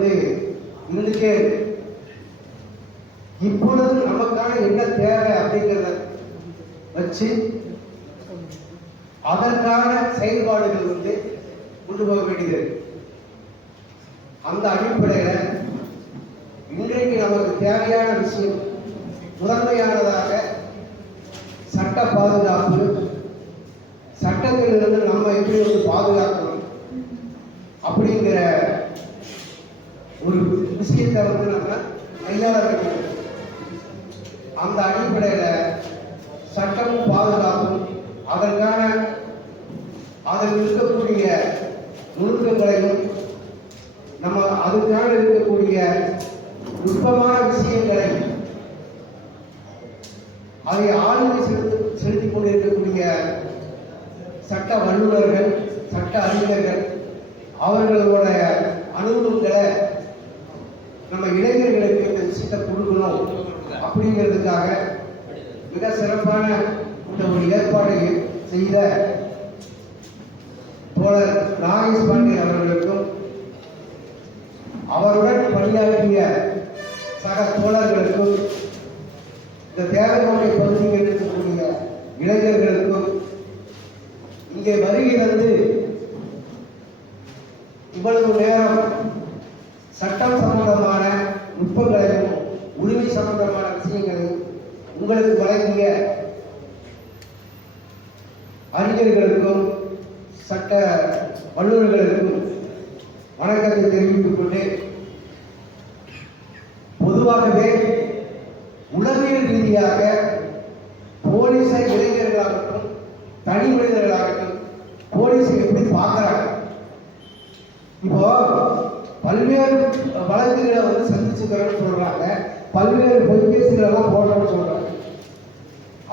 வந்து இருந்துட்டே இருக்கு. இப்பொழுது நமக்கான என்ன தேவை அப்படிங்கிறத வச்சு அதற்கான செயல்பாடுகள் வந்து கொண்டு போக வேண்டியது அந்த அடிப்படையில இன்றைக்கு நமக்கு தேவையான விஷயம் முதன்மையானதாக சட்ட பாதுகாப்பு சட்டத்திலிருந்து நம்ம எப்படி வந்து பாதுகாக்கணும் அப்படிங்கிற ஒரு விஷயத்தை வந்து நம்ம கையாள வேண்டும். அந்த அடிப்படையில சட்டமும் பாதுகாப்பும் அதற்கான அதில் இருக்கக்கூடிய நுணுக்கங்களையும் நம்ம அதுக்கான இருக்கக்கூடிய நுட்பமான விஷயங்களை அதை ஆளுமை செலுத்தி செலுத்திக் கொண்டிருக்கக்கூடிய சட்ட வல்லுநர்கள் சட்ட அறிஞர்கள் அவர்களுடைய அனுபவங்களை நம்ம இளைஞர்களுக்கு இந்த விஷயத்தை கொடுக்கணும் அப்படிங்கிறதுக்காக மிக சிறப்பான இந்த ஒரு ஏற்பாடு செய்த தோழர் நாகேஷ் பாண்டே அவர்களுக்கும் அவருடன் பணியாற்றிய சக தோழர்களுக்கும் இந்த தேவகோட்டை பகுதியில் இருக்கக்கூடிய இளைஞர்களுக்கும் இங்கே வருகிறது இவ்வளவு நேரம் சட்டம் உரிமை சம்பந்தமான விஷயங்களை உங்களுக்கு வழங்கிய அறிஞர்களுக்கும் சட்ட வல்லுநர்களுக்கும் வணக்கத்தை தெரிவித்துக் கொண்டு பொதுவாகவே உளவியல் ரீதியாக போலீஸை இளைஞர்களாகட்டும் தனி மனிதர்களாகட்டும் போலீஸை எப்படி பார்க்கறாங்க? இப்போ பல்வேறு வழக்குகளை வந்து சந்திச்சுக்கிறோம்னு சொல்றாங்க. பல்வேறு பொய்கேசுகளெல்லாம் எல்லாம் போடுறோம்னு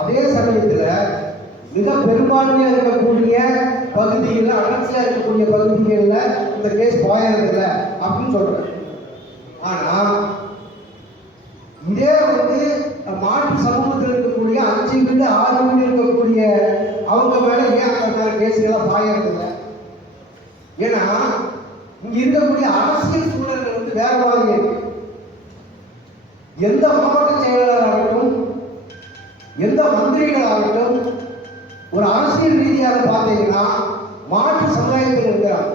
அதே சமயத்தில் மிக பெரும்பான்மையாக இருக்கக்கூடிய பகுதியில் அடர்ச்சியா இருக்கக்கூடிய பகுதிகளில் இந்த கேஸ் போயறதில்ல அப்படின்னு சொல்றாங்க. ஆனால் இதே வந்து மாற்று சமூகத்தில் இருக்கக்கூடிய அஞ்சு வீடு ஆறு வீடு இருக்கக்கூடிய அவங்க மேலே ஏன் அந்த கேஸுகள்லாம் பாயறதில்ல ஏன்னா இங்கே இருக்கக்கூடிய அரசியல் சூழல்கள் வந்து வேற மாதிரி இருக்கு. எந்த மாவட்ட செயலாளராகட்டும் எந்த மந்திரிகளாகட்டும் ஒரு அரசியல் ரீதியாக பார்த்தீங்கன்னா மாற்று சமுதாயத்தில் இருக்கிறாங்க.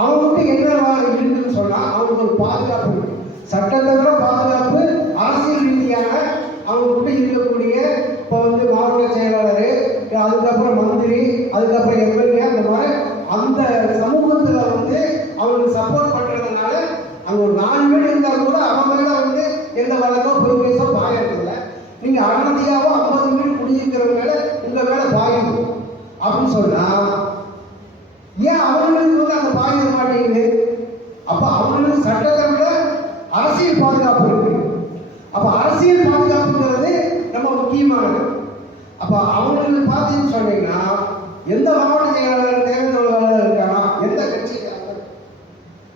அவங்களுக்கு என்ன இருக்குன்னு சொன்னா அவங்களுக்கு ஒரு பாதுகாப்பு இருக்கு. சட்டத்தை விட பாதுகாப்பு அரசியல் ரீதியான அவங்ககிட்ட இருக்கக்கூடிய இப்போ வந்து மாவட்ட செயலாளர் அதுக்கப்புறம் மந்திரி அதுக்கப்புறம் எம்எல்ஏ அந்த மாதிரி அந்த சமூகத்தில் வந்து அவங்களுக்கு சப்போர்ட் பண்ணுறதுனால அங்கே ஒரு நாலு பேர் நீங்க அகமதியாவோ ஐம்பது வீடு குடியிருக்கிறவங்க உங்க மேல பாயுது அப்படின்னு சொன்னா ஏன் அவங்களுக்கு வந்து அந்த பாய மாட்டேங்குது? அப்ப அவங்களுக்கு சட்டத்தை விட அரசியல் பாதுகாப்பு இருக்கு. அப்ப அரசியல் பாதுகாப்புங்கிறது நம்ம முக்கியமானது. அப்ப அவங்களுக்கு பார்த்தீங்கன்னு சொன்னீங்கன்னா எந்த மாவட்ட செயலாளர் தேவேந்திர இருக்கானா எந்த கட்சி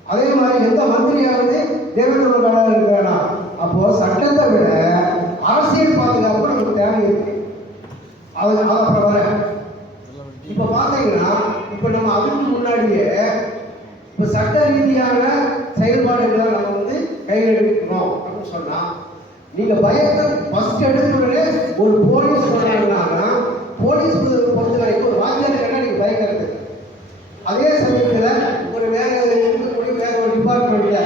அதே மாதிரி எந்த மந்திரியாவது தேவேந்திர வேளாளர் இருக்கானா அப்போ சட்டத்தை விட அரசியல் பாதுகாப்பு நமக்கு தேவை இருக்கு அது அது அப்புறம் வரேன் இப்ப பாத்தீங்கன்னா இப்ப நம்ம அதுக்கு முன்னாடியே இப்ப சட்ட ரீதியான செயல்பாடுகளை நம்ம வந்து கையில் எடுக்கணும் அப்படின்னு சொன்னா நீங்க பயத்தை ஃபர்ஸ்ட் எடுத்த ஒரு போலீஸ் சொன்னாங்கன்னா போலீஸ் பொறுத்த வரைக்கும் ஒரு வாத்தியார் கேட்டா நீங்க பயக்கிறது அதே சமயத்துல ஒரு வேற இருக்கக்கூடிய வேற ஒரு டிபார்ட்மெண்ட்ல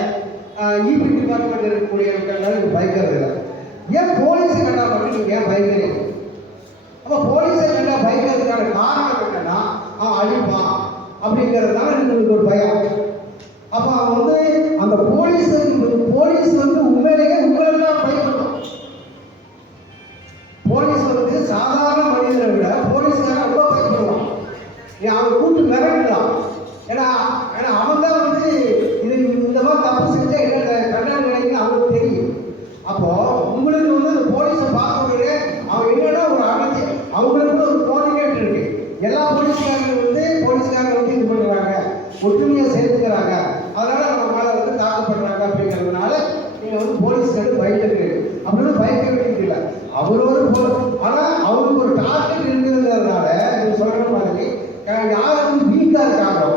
இபி டிபார்ட்மெண்ட் இருக்கக்கூடிய நீங்க பயக்கிறது இல்லை. ஏன் போலீஸ் கண்டா மட்டும் நீங்க ஏன் பயக்கிறீங்க அப்ப போலீஸை கண்டா பயக்கிறதுக்கான காரணம் என்னன்னா அவன் அழிப்பான் அப்படிங்கிறதுனால உங்களுக்கு ஒரு பயம். அப்ப அவன் வந்து அந்த போலீஸ் போலீஸ் வந்து உண்மையிலேயே அவரோட போ ஆனா அவருக்கு ஒரு டார்கெட் இருக்கிறதுனால நீங்க சொல்ற மாதிரி யார் வந்து வீக்கா இருக்காங்களோ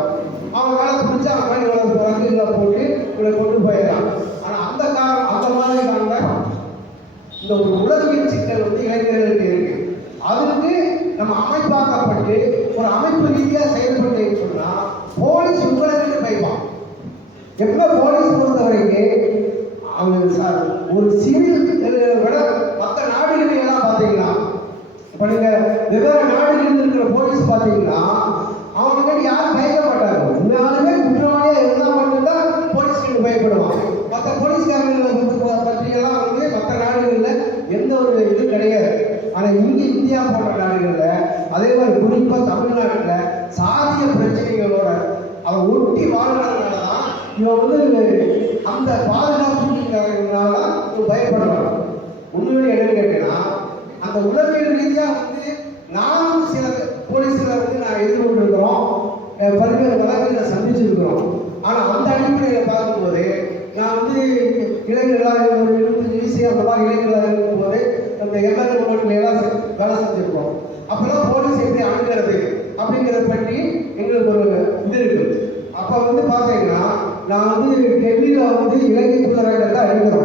அவங்களால பிடிச்சா அவங்களால இவ்வளவு போறாங்க இவ்வளவு போட்டு இவளை கொண்டு போயிடலாம் ஆனா அந்த காரணம் அந்த மாதிரி காரணம் இந்த ஒரு உலகின் சிக்கல் வந்து இளைஞர்கள் வெவ்வேறு நாடுகளில் இருக்கிற போலீஸ் பார்த்தீங்கன்னா அவங்க யாரும் பயக்க மாட்டாங்க. உண்மையாலுமே குற்றவாளியாக இருந்தால் மட்டும்தான் போலீஸ்க்கு பயப்படுவாங்க. மற்ற போலீஸ்காரங்களை பற்றியெல்லாம் வந்து மற்ற நாடுகளில் எந்த ஒரு இதுவும் கிடையாது. ஆனால் இங்கே இந்தியா போன்ற நாடுகளில் அதே மாதிரி குறிப்பாக தமிழ்நாட்டில் சாதிய பிரச்சனைகளோட அவன் ஒட்டி வாழ்றதுனால தான் இவன் வந்து அந்த பாதுகாப்புனால பயப்படுறான் உண்மையோட என்னன்னு கேட்டீங்கன்னா அந்த உளவியல் ரீதியாக நானும் சில போலீஸில் வந்து நான் எதிர்கொண்டிருக்கிறோம். பல்வேறு வழக்கில் சந்திச்சிருக்கிறோம். ஆனால் அந்த அடிப்படையில் பார்க்கும்போது நான் வந்து இளைஞர்களாக ஒரு இருபத்தஞ்சு வயசு அந்த மாதிரி இளைஞர்களாக இருக்கும்போது நம்ம எம்எல்ஏ முன்னாடிலாம் வேலை செஞ்சுருக்கோம். அப்போல்லாம் போலீஸ் எப்படி அணுகிறது அப்படிங்கிறத பற்றி எங்களுக்கு ஒரு இது இருக்குது அப்போ வந்து பார்த்தீங்கன்னா நான் வந்து டெல்லியில் வந்து இலங்கை புதரங்கள் தான் எழுதுகிறோம்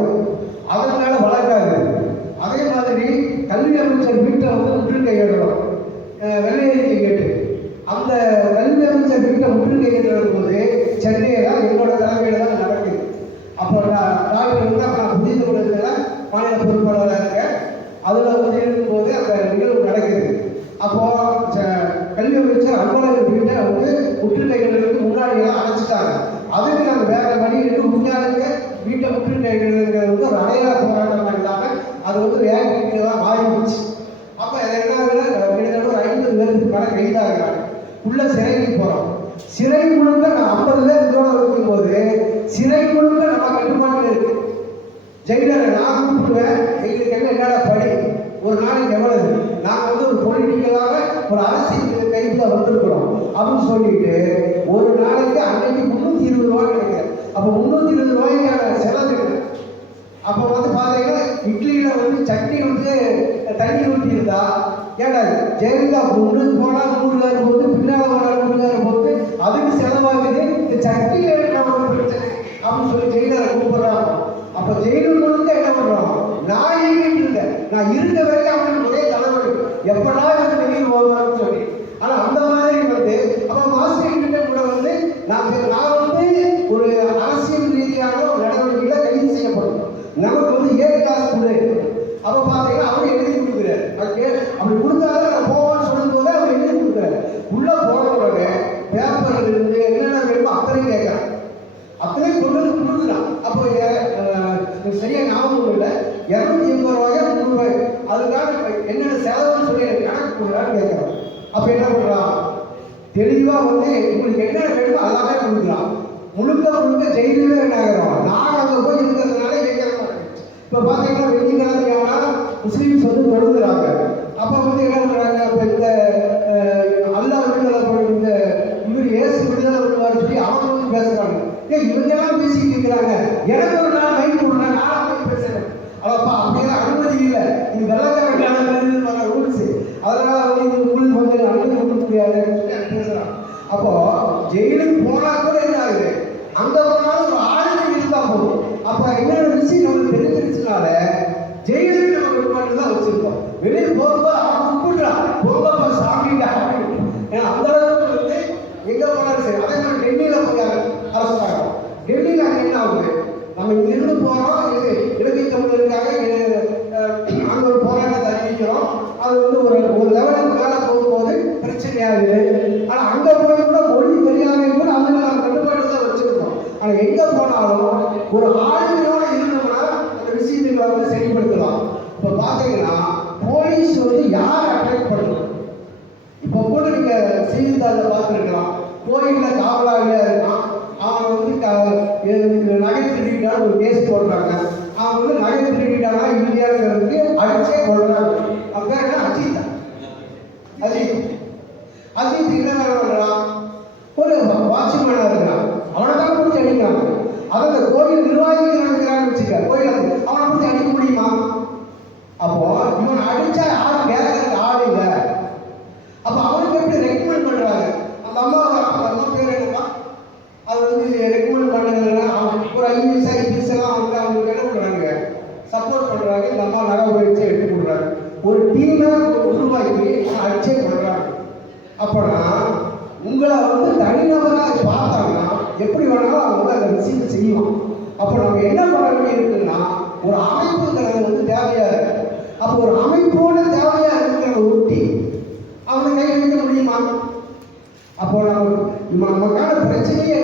ஜெயிலரை நான் கூப்பிடுவேன் எங்களுக்கு என்ன என்னடா படி ஒரு நாளைக்கு எவ்வளவு? நாங்கள் வந்து ஒரு பொலிட்டிக்கலாக ஒரு அரசியல் கைதில் வந்திருக்கிறோம். அப்படின்னு சொல்லிட்டு ஒரு நாளைக்கு அன்னைக்கு முந்நூற்றி இருபது ரூபா கிடைக்காது அப்போ முந்நூற்றி இருபது ரூபாய்க்கான செலவு அப்போ வந்து பார்த்தீங்கன்னா இட்லியில் வந்து சட்னி வந்து தண்ணி ஊற்றி இருந்தா ஏடா ஜெயலலிதா ஒன்று போனால் நூறு கார் போது பின்னால் போனால் நூறு கார் போது அதுக்கு செலவாகுது இந்த சட்னியில் பிரச்சனை. அப்படின்னு சொல்லி ஜெயிலரை கூப்பிடுறாங்க. அப்ப வெயில் முழுக்க அதுக்காக என்னென்ன செலவுன்னு சொல்லி எனக்கு கணக்கு கொடுக்குறான்னு கேட்குறான். அப்போ என்ன பண்ணுறான் தெளிவாக வந்து உங்களுக்கு என்ன வேணுமோ அதெல்லாமே கொடுக்குறான். முழுக்க முழுக்க ஜெயிலுமே நகரம் நான் அங்கே போய் இருக்கிறதுனால எங்களுக்கு இப்போ பார்த்தீங்கன்னா வெள்ளிக்கிழமையானா முஸ்லீம்ஸ் வந்து தொழுகிறாங்க அப்போ வந்து என்ன பண்ணுறாங்க இப்போ இந்த en Gracias. அப்போ நம்ம என்ன பண்ண வேண்டியிருக்குன்னா ஒரு அமைப்புங்கிறது வந்து தேவையா இருக்கு. அப்போ ஒரு அமைப்போட தேவையா இருக்கிறத ஒட்டி அவனை கை வைக்க முடியுமா? அப்போ நம்ம நம்ம நமக்கான பிரச்சனையை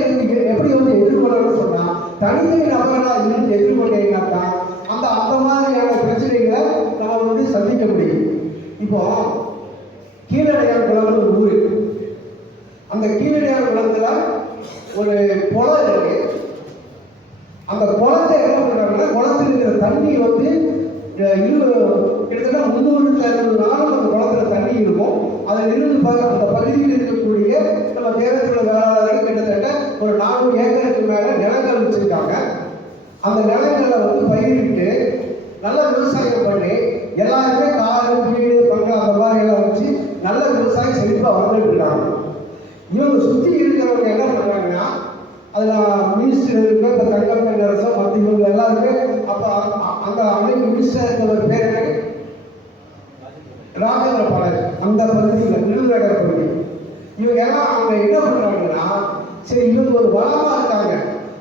எப்படி வந்து எதிர்கொள்ளணும்னு சொன்னா தனித்தனி நபர்களாக இருந்து எதிர்கொண்டீங்கன்னா தான் அந்த அந்த மாதிரியான பிரச்சனைகளை நம்ம வந்து சந்திக்க முடியும். இப்போ கீழடையார் குளம்னு ஒரு ஊர். அந்த கீழடையார் குளத்துல ஒரு குளம் இருக்கு. அந்த குளத்தை என்ன பண்ணுறாங்கன்னா குளத்தில் இருக்கிற தண்ணி வந்து இரு கிட்டத்தட்ட முந்நூறு அறுபது நாள் அந்த குளத்துல தண்ணி இருக்கும். அதில் இருந்து அந்த பகுதியில் இருக்கக்கூடிய நம்ம தேவத்துல வேளாளர்கள் கிட்டத்தட்ட ஒரு நானூறு ஏக்கருக்கு மேல நிலங்கள் வச்சிருக்காங்க. அந்த நிலங்களை வந்து பயிரிட்டு நல்ல விவசாயம் பண்ணி எல்லாருமே காரு வீடு பங்களா அந்த மாதிரி எல்லாம் வச்சு நல்ல விவசாயம் செழிப்பாக வந்துட்டு இருக்காங்க. இவங்க சுற்றி இருக்கிறவங்க என்ன பண்ணுறாங்கன்னா அதில் மினிஸ்டர் இருக்கு இப்போ தங்கப்ப நரசம் மற்ற இவங்க எல்லாருமே அப்போ அந்த அமைப்பு மினிஸ்டர் பேர் என்ன ராஜேந்திர பாலாஜி அந்த பகுதியில் விருதுநகர் பகுதி. இவங்க எல்லாம் அவங்க என்ன பண்ணுறாங்கன்னா சரி இவங்க ஒரு வளமா இருக்காங்க.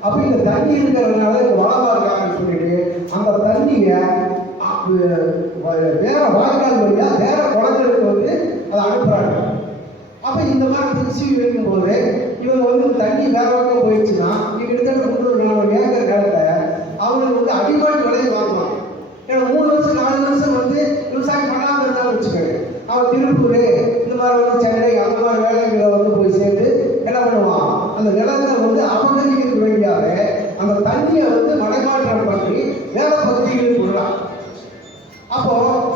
அப்போ இந்த தண்ணி இருக்கிறதுனால இவங்க வளமா இருக்காங்கன்னு சொல்லிட்டு அந்த தண்ணியை வேற வாய்க்கால் வழியா வேற குழந்தைகளுக்கு வந்து அதை அனுப்புறாங்க. அப்ப இந்த மாதிரி திருச்சி வைக்கும் போது இவங்க வந்து தண்ணி வேற பக்கம் போயிடுச்சுன்னா இங்க கிட்டத்தட்ட முந்நூறு நானூறு ஏக்கர் நிலத்தை அவங்களுக்கு வந்து அடிமாடி விலையை வாங்குவாங்க. ஏன்னா மூணு வருஷம் நாலு வருஷம் வந்து விவசாயம் பண்ணாமல் இருந்தாலும் வச்சுக்கோங்க. அவன் திருப்பூர் இந்த மாதிரி வந்து சென்னை அந்த மாதிரி வேலைகளை வந்து போய் சேர்ந்து என்ன பண்ணுவான் அந்த நிலத்தை வந்து அபகரிக்கிறதுக்கு வேண்டியாக அந்த தண்ணியை வந்து மடைமாற்றம் பண்ணி வேற பகுதிகளுக்கு விடுறான் அப்போ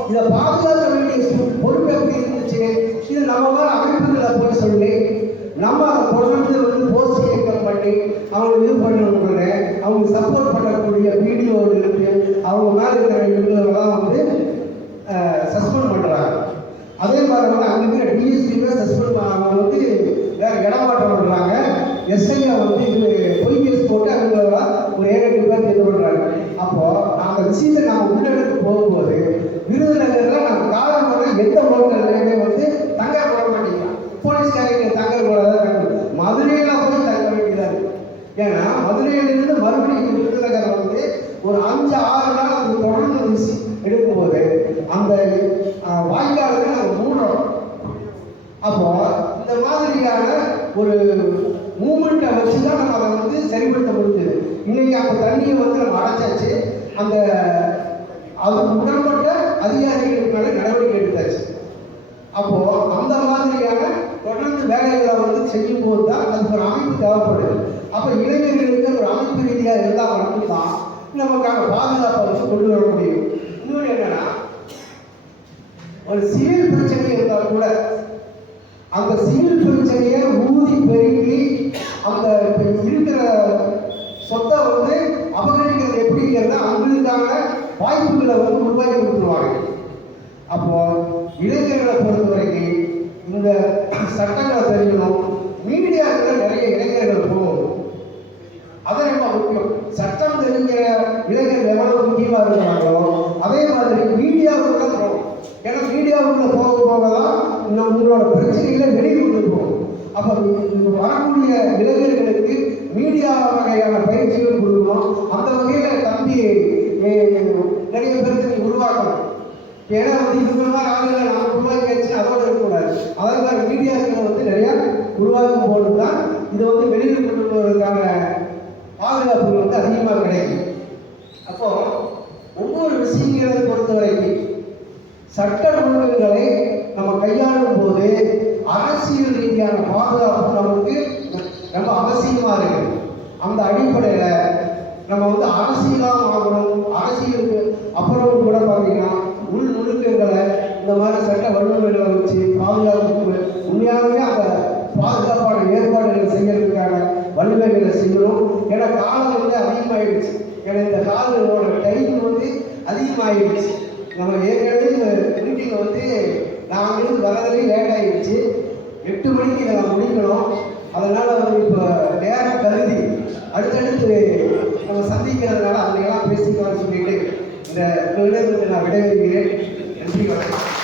இதை பாதுகாக்க வேண்டிய பொறுப்பு எப்படி இருந்துச்சு? இது நம்ம மாதிரி அமைப்புகளை போய் சொல்லி நம்ம அதை தொடர்ந்து வந்து போஸ்ட் இயக்கம் பண்ணி அவங்க இது பண்ணணும்னு அவங்க சப்போர்ட் பண்ணக்கூடிய வீடியோ இருக்கு. அவங்க மேலே இருக்கிற இவங்களெல்லாம் வந்து சஸ்பெண்ட் பண்ணுறாங்க அதே மாதிரி வந்து அங்கே இருக்கிற டிஎஸ்பியுமே சஸ்பெண்ட் பண்ணாங்க வந்து வேற இடமாற்றம் பண்ணுறாங்க எஸ்ஐயா வந்து இது பொய் கேஸ் போட்டு அவங்க ஒரு ஏழு பேர் இது பண்ணுறாங்க அப்போ அந்த விஷயத்தை நாம உள்ளடக்கு போகும்போது விருதுநகர்ல நம்ம காலம் போன எந்த மோட்டர்லையுமே வந்து தங்க போட மாட்டேங்கிறான் போலீஸ்காரங்க தங்க போடாத மதுரையில போய் தங்க வேண்டியதா இருக்கு ஏன்னா மதுரையிலிருந்து மறுபடியும் விருதுநகர் வந்து ஒரு அஞ்சு ஆறு நாள் அது தொடர்ந்து வீசி எடுக்கும்போது அந்த அஹ், வாய்க்காலுக்கு நாங்கள் மூடுறோம் அப்போ இந்த மாதிரியான ஒரு மூமெண்ட்டை வச்சு தான் நம்ம அதை வந்து சரிப்படுத்த முடியுது இன்னைக்கு அந்த தண்ணியை வந்து நம்ம அடைச்சாச்சு. அந்த அதுக்கு உடன்பட்ட அதிகாரிகளுக்கு நடவடிக்கை எடுத்தாச்சு. அப்போ அந்த மாதிரியான தொடர்ந்து வேலைகளை வந்து செய்யும் போது தான் அதுக்கு ஒரு அமைப்பு தேவைப்படுது. அப்போ இளைஞர்களுக்கு ஒரு அமைப்பு ரீதியாக இருந்தால் மட்டும்தான் நமக்கான பாதுகாப்பை வந்து கொண்டு வர முடியும். இன்னொன்று என்னன்னா ஒரு சிவில் பிரச்சனை இருந்தால் கூட அந்த சிவில் பிரச்சனையை ஊதி பெருக்கி அந்த இருக்கிற சொத்தை வந்து அபகரிக்கிறது எப்படிங்கிறத அவங்களுக்கான வாய்ப்புகளை வந்து உருவாக்கி கொடுத்துருவாங்க. அப்போ இளைஞர்களை பொறுத்த வரைக்கும் இந்த சட்டங்களை தெரியணும் மீடியாக்கள் நிறைய இளைஞர்கள் போகணும் அதை ரொம்ப முக்கியம். சட்டம் தெரிஞ்சிற இளைஞர்கள் எவ்வளவு முக்கியமா இருக்கிறாங்களோ அதே மாதிரி மீடியாவுக்குள்ள போகணும். ஏன்னா மீடியாவுக்குள்ள போக போக தான் நம்மளோட பிரச்சனைகளை வெளியே கொண்டு போகும். அப்போ வரக்கூடிய இளைஞர்களுக்கு மீடியா வகையான பயிற்சிகள் கொடுக்கணும் அந்த வகையில் தம்பி நிறைய பேருக்கு உருவாக்கணும். ஏன்னா வந்து இது மூலமாக ஆளுநர் நாலு உருவாக்கி வச்சு அதோட இருக்கக்கூடாது. அதே மாதிரி மீடியாக்களை வந்து நிறையா உருவாக்கும் போது தான் இதை வந்து வெளியில் கொண்டு வருவதற்கான பாதுகாப்பு வந்து அதிகமாக கிடைக்கும். அப்போ ஒவ்வொரு விஷயங்களை பொறுத்த வரைக்கும் சட்ட ஒழுங்குகளை நம்ம கையாளும் போது அரசியல் ரீதியான பாதுகாப்பு நமக்கு ரொம்ப அவசியமா இருக்கு. அந்த அடிப்படையில நம்ம வந்து அரசியலாக ஆகணும் அரசியலுக்கு அப்புறம் கூட பார்த்தீங்கன்னா உள் நுணுக்கங்களை இந்த மாதிரி சட்ட வல்லுநர்களை வச்சு பாதுகாப்பு உண்மையாகவே அந்த பாதுகாப்பான ஏற்பாடுகளை செய்யறதுக்கான வல்லுநர்களை செய்யணும். ஏன்னா காலம் வந்து அதிகமாயிடுச்சு. ஏன்னா இந்த காலோட டைம் வந்து அதிகமாயிடுச்சு. நம்ம ஏற்கனவே இந்த மீட்டிங் வந்து நான் அங்கிருந்து லேட் ஆயிடுச்சு. எட்டு மணிக்கு இதை நான் முடிக்கணும். அதனால வந்து இப்போ நேரம் கருதி அடுத்தடுத்து நம்ம சந்திக்கிறதுனால அன்றைக்கெல்லாம் பேசிக்கலாம்னு சொல்லிட்டு இந்த இடத்துல நான் விடைபெறுகிறேன். நன்றி வணக்கம்.